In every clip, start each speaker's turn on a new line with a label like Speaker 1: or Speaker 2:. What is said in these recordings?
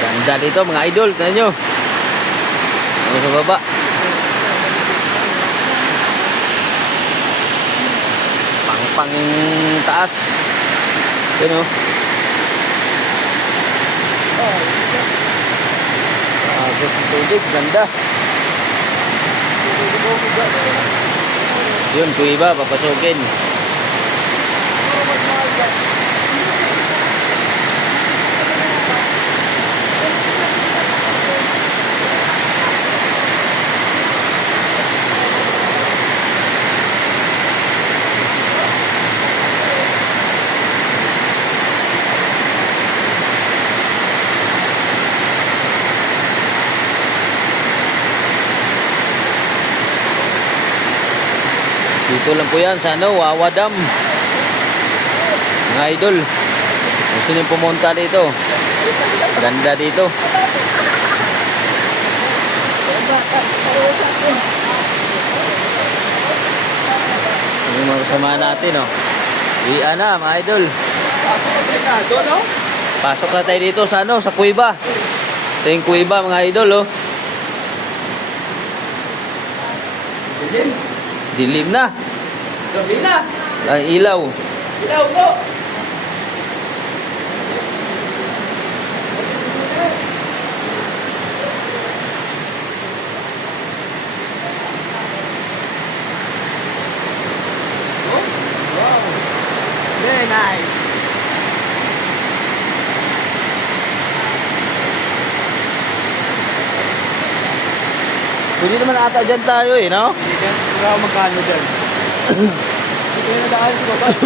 Speaker 1: Ganda dito mga idol. Tignan nyo. Ano sa baba? Pang pang taas. Yun o. Agos ng tubig. Ganda. Yun, kuiba. Papasukin. Dito lang po yan sa ano, Wawa Dam. Mga idol. Gusto niyo pumunta dito. Ganda dito. Yung mga kasama natin, oh. Iyan na, mga idol. Pasok na tayo dito sa ano, sa kuiba. Ito kuiba, mga idol, oh. Dilim na.
Speaker 2: Gabi na.
Speaker 1: Ang ilaw.
Speaker 2: Ilaw po. Very nice.
Speaker 1: Pwede naman ata dyan tayo eh, no?
Speaker 2: Hindi ka, wala akong magkano dyan. Ito yung nadaan sa baba.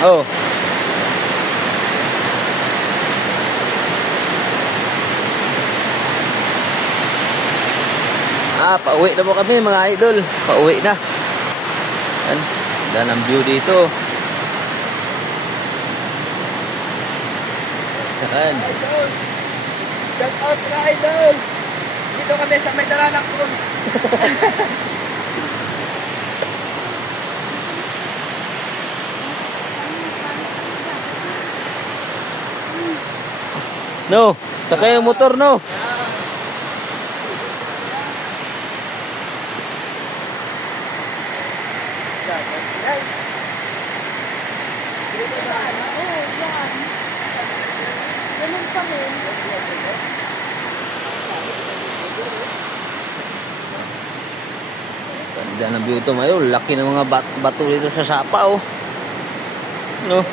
Speaker 1: Oh. Ah, pauwi na po kami mga idol. Pauwi na. Yan. Ganda ng view dito. Yan.
Speaker 2: Idol. Shout out na idol. Dito kami sa may dalanak ko.
Speaker 1: No, sakay yung motor no.
Speaker 3: Ganun pa rin.
Speaker 1: Ganda ng view to mayo. Laki ng mga bat bato dito sa sapa oh. No.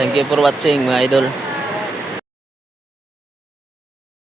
Speaker 1: Thank you for watching mga idol.